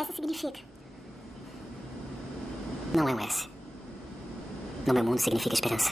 S significa? Não é um S. No meu mundo significa esperança.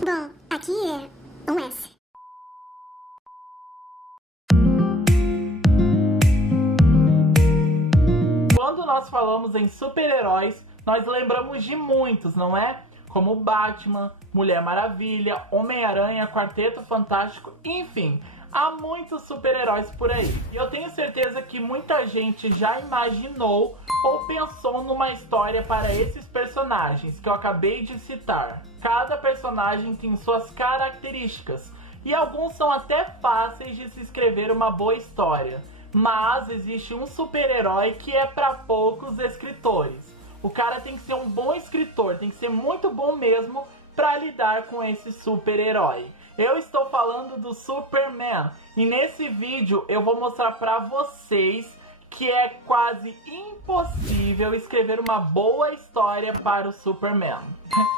Bom, aqui é um S. Quando nós falamos em super-heróis, nós lembramos de muitos, não é? Como Batman, Mulher Maravilha, Homem-Aranha, Quarteto Fantástico, enfim, há muitos super-heróis por aí. E eu tenho certeza que muita gente já imaginou ou pensou numa história para esses personagens que eu acabei de citar. Cada personagem tem suas características e alguns são até fáceis de se escrever uma boa história. Mas existe um super-herói que é para poucos escritores. O cara tem que ser um bom escritor, tem que ser muito bom mesmo para lidar com esse super-herói. Eu estou falando do Superman e nesse vídeo eu vou mostrar para vocês que é quase impossível escrever uma boa história para o Superman.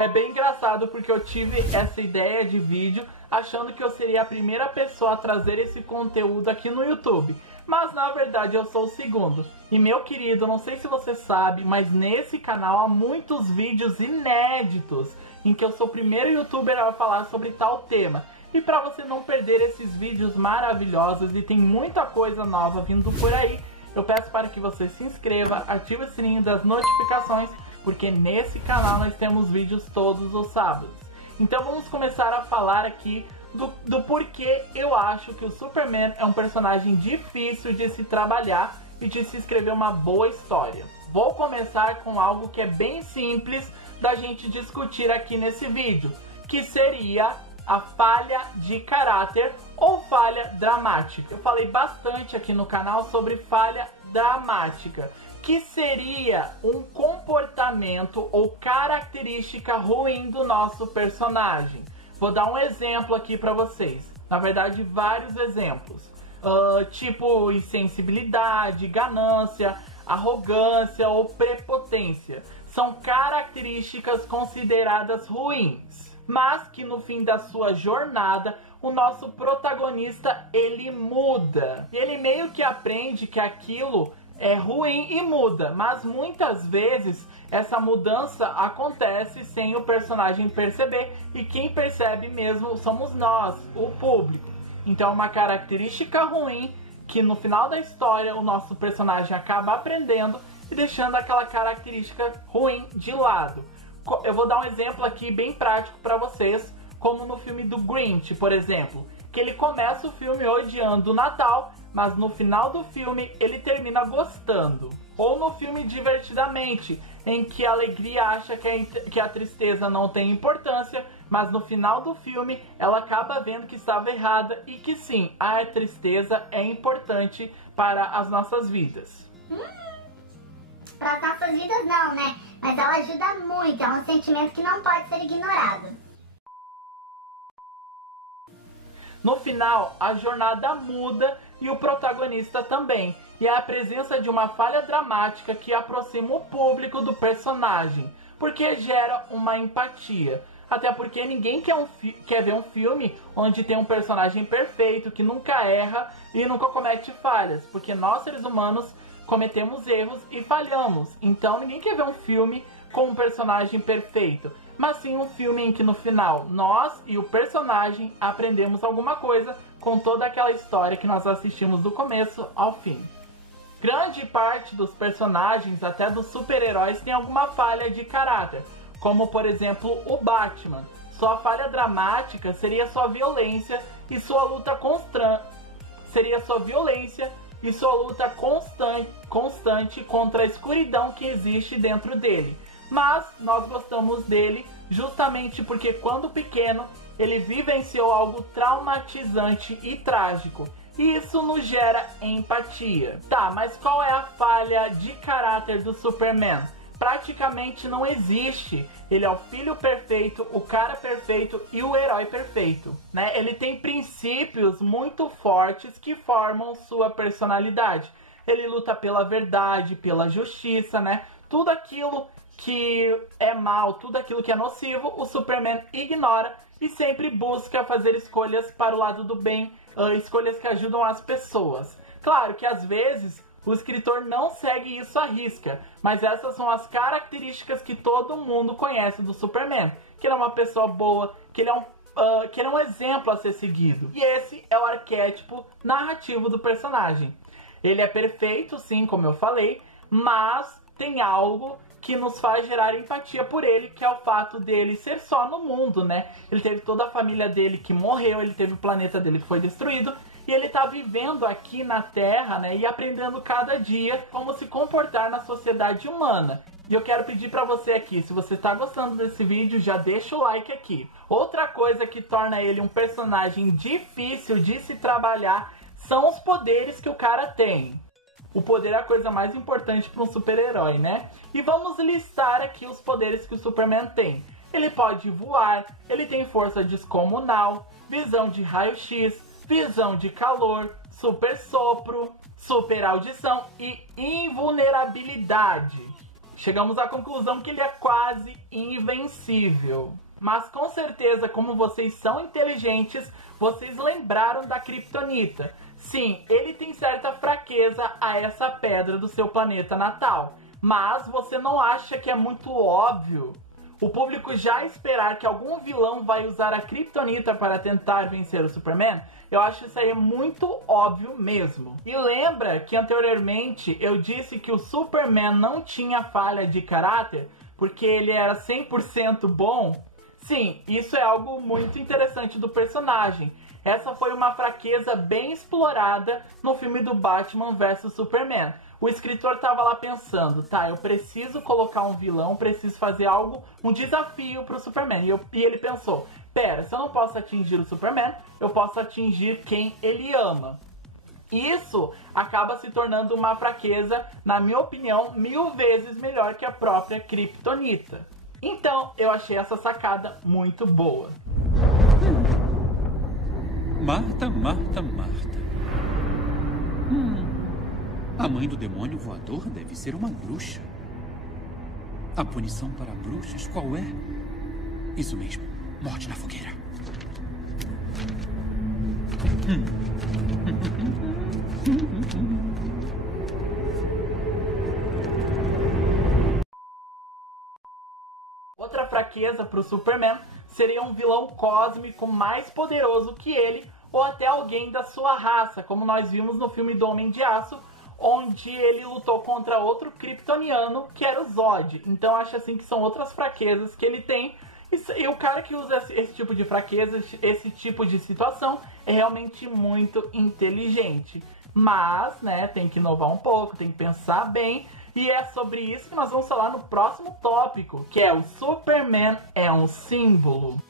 É bem engraçado porque eu tive essa ideia de vídeo achando que eu seria a primeira pessoa a trazer esse conteúdo aqui no YouTube. Mas na verdade eu sou o segundo. E meu querido, não sei se você sabe, mas nesse canal há muitos vídeos inéditos em que eu sou o primeiro youtuber a falar sobre tal tema. E para você não perder esses vídeos maravilhosos, e tem muita coisa nova vindo por aí, eu peço para que você se inscreva, ative o sininho das notificações, porque nesse canal nós temos vídeos todos os sábados. Então vamos começar a falar aqui do porquê eu acho que o Superman é um personagem difícil de se trabalhar e de se escrever uma boa história. Vou começar com algo que é bem simples da gente discutir aqui nesse vídeo, que seria a falha de caráter ou falha dramática. Eu falei bastante aqui no canal sobre falha dramática, que seria um comportamento ou característica ruim do nosso personagem. Vou dar um exemplo aqui para vocês. Na verdade, vários exemplos. Tipo insensibilidade, ganância, arrogância ou prepotência. São características consideradas ruins, mas que no fim da sua jornada, o nosso protagonista, ele muda. E ele meio que aprende que aquilo é ruim e muda, mas muitas vezes essa mudança acontece sem o personagem perceber, e quem percebe mesmo somos nós, o público. Então é uma característica ruim que no final da história o nosso personagem acaba aprendendo e deixando aquela característica ruim de lado. Eu vou dar um exemplo aqui bem prático para vocês, como no filme do Grinch, por exemplo, que ele começa o filme odiando o Natal, mas no final do filme ele termina gostando. Ou no filme Divertidamente, em que a alegria acha que a tristeza não tem importância, mas no final do filme ela acaba vendo que estava errada e que sim, a tristeza é importante para as nossas vidas. Para as nossas vidas não, né? Mas ela ajuda muito, é um sentimento que não pode ser ignorado. No final, a jornada muda e o protagonista também. E é a presença de uma falha dramática que aproxima o público do personagem, porque gera uma empatia. Até porque ninguém quer ver um filme onde tem um personagem perfeito, que nunca erra e nunca comete falhas. Porque nós, seres humanos, cometemos erros e falhamos. Então ninguém quer ver um filme com um personagem perfeito, mas sim um filme em que no final nós e o personagem aprendemos alguma coisa com toda aquela história que nós assistimos do começo ao fim. Grande parte dos personagens, até dos super-heróis, tem alguma falha de caráter, como por exemplo o Batman. Sua falha dramática seria sua violência e sua luta constante contra a escuridão que existe dentro dele. Mas nós gostamos dele justamente porque quando pequeno ele vivenciou algo traumatizante e trágico. E isso nos gera empatia. Tá, mas qual é a falha de caráter do Superman? Praticamente não existe. Ele é o filho perfeito, o cara perfeito e o herói perfeito, né? Ele tem princípios muito fortes que formam sua personalidade. Ele luta pela verdade, pela justiça, né? Tudo aquilo que é mal, tudo aquilo que é nocivo, o Superman ignora e sempre busca fazer escolhas para o lado do bem, escolhas que ajudam as pessoas. Claro que às vezes O escritor não segue isso à risca, mas essas são as características que todo mundo conhece do Superman. Que ele é uma pessoa boa, que ele é um exemplo a ser seguido. E esse é o arquétipo narrativo do personagem. Ele é perfeito, sim, como eu falei, mas tem algo que nos faz gerar empatia por ele, que é o fato dele ser só no mundo, né? Ele teve toda a família dele que morreu, ele teve o planeta dele que foi destruído, e ele tá vivendo aqui na Terra, né? E aprendendo cada dia como se comportar na sociedade humana. E eu quero pedir pra você aqui, se você tá gostando desse vídeo, já deixa o like aqui. Outra coisa que torna ele um personagem difícil de se trabalhar são os poderes que o cara tem. O poder é a coisa mais importante para um super-herói, né? E vamos listar aqui os poderes que o Superman tem. Ele pode voar, ele tem força descomunal, visão de raio-x, visão de calor, super sopro, super audição e invulnerabilidade. Chegamos à conclusão que ele é quase invencível. Mas com certeza, como vocês são inteligentes, vocês lembraram da Kryptonita. Sim, ele tem certa fraqueza a essa pedra do seu planeta natal. Mas você não acha que é muito óbvio o público já esperar que algum vilão vai usar a Kryptonita para tentar vencer o Superman? Eu acho que isso aí é muito óbvio mesmo. E lembra que anteriormente eu disse que o Superman não tinha falha de caráter porque ele era 100% bom? Sim, isso é algo muito interessante do personagem. Essa foi uma fraqueza bem explorada no filme do Batman vs Superman. O escritor estava lá pensando, tá, eu preciso colocar um vilão, preciso fazer algo, um desafio para o Superman. E ele pensou, pera, se eu não posso atingir o Superman, eu posso atingir quem ele ama. Isso acaba se tornando uma fraqueza, na minha opinião, 1000 vezes melhor que a própria Kryptonita. Então, eu achei essa sacada muito boa. Marta, Marta, Marta. A mãe do demônio voador deve ser uma bruxa. A punição para bruxas qual é? Isso mesmo, morte na fogueira. Outra fraqueza para o Superman seria um vilão cósmico mais poderoso que ele, ou até alguém da sua raça, como nós vimos no filme do Homem de Aço, onde ele lutou contra outro kryptoniano, que era o Zod. Então acho assim que são outras fraquezas que ele tem, e o cara que usa esse tipo de fraqueza, esse tipo de situação, é realmente muito inteligente. Mas, né, tem que inovar um pouco, tem que pensar bem, e é sobre isso que nós vamos falar no próximo tópico, que é o Superman é um símbolo.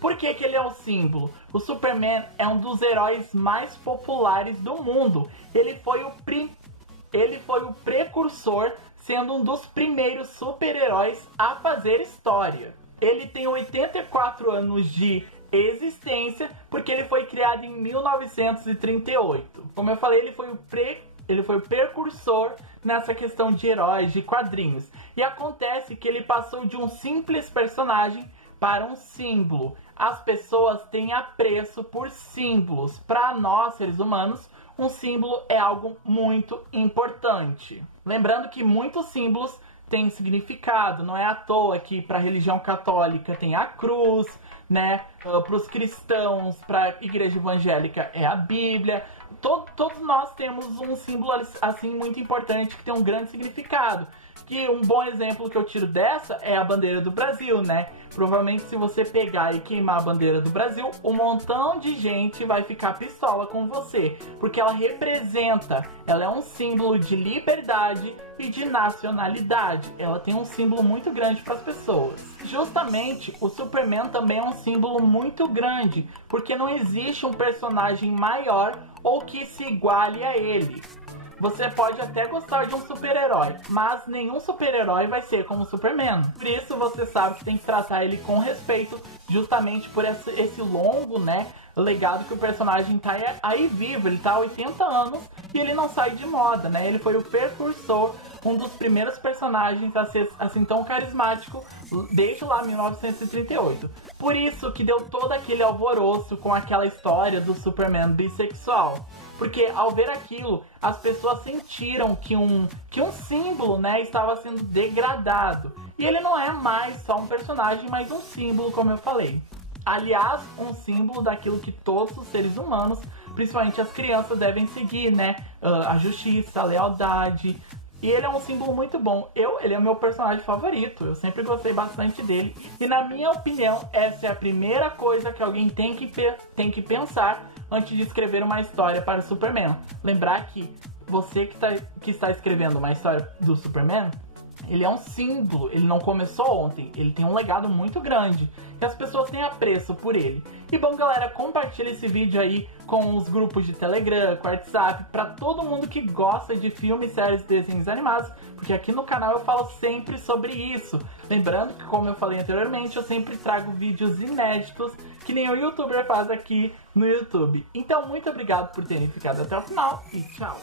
Por que que ele é um símbolo? O Superman é um dos heróis mais populares do mundo. Ele foi o precursor, sendo um dos primeiros super-heróis a fazer história. Ele tem 84 anos de existência, porque ele foi criado em 1938. Como eu falei, ele foi o precursor nessa questão de heróis, de quadrinhos. E acontece que ele passou de um simples personagem para um símbolo. As pessoas têm apreço por símbolos. Para nós, seres humanos, um símbolo é algo muito importante. Lembrando que muitos símbolos têm significado. Não é à toa que para a religião católica tem a cruz, né? Para os cristãos, para a igreja evangélica é a Bíblia. Todos nós temos um símbolo assim muito importante que tem um grande significado. Que um bom exemplo que eu tiro dessa é a bandeira do Brasil, né? Provavelmente se você pegar e queimar a bandeira do Brasil, um montão de gente vai ficar pistola com você. Porque ela é um símbolo de liberdade e de nacionalidade. Ela tem um símbolo muito grande para as pessoas. Justamente, o Superman também é um símbolo muito grande, porque não existe um personagem maior ou que se iguale a ele. Você pode até gostar de um super-herói, mas nenhum super-herói vai ser como o Superman. Por isso você sabe que tem que tratar ele com respeito, justamente por esse longo, né, legado que o personagem tá aí vivo. Ele tá há 80 anos e ele não sai de moda, né? Ele foi o precursor, um dos primeiros personagens a ser assim tão carismático desde lá 1938. Por isso que deu todo aquele alvoroço com aquela história do Superman bissexual. Porque ao ver aquilo, as pessoas sentiram que um símbolo, né, estava sendo degradado. E ele não é mais só um personagem, mas um símbolo, como eu falei. Aliás, um símbolo daquilo que todos os seres humanos, principalmente as crianças, devem seguir, né? A justiça, a lealdade. E ele é um símbolo muito bom. Ele é o meu personagem favorito. Eu sempre gostei bastante dele. E na minha opinião, essa é a primeira coisa que alguém tem que pensar antes de escrever uma história para o Superman. Lembrar que você que está escrevendo uma história do Superman, ele é um símbolo, ele não começou ontem, ele tem um legado muito grande e as pessoas têm apreço por ele. E bom, galera, compartilha esse vídeo aí com os grupos de Telegram, com WhatsApp, pra todo mundo que gosta de filmes, séries, desenhos animados, porque aqui no canal eu falo sempre sobre isso. Lembrando que, como eu falei anteriormente, eu sempre trago vídeos inéditos que nenhum youtuber faz aqui no YouTube. Então, muito obrigado por terem ficado até o final e tchau!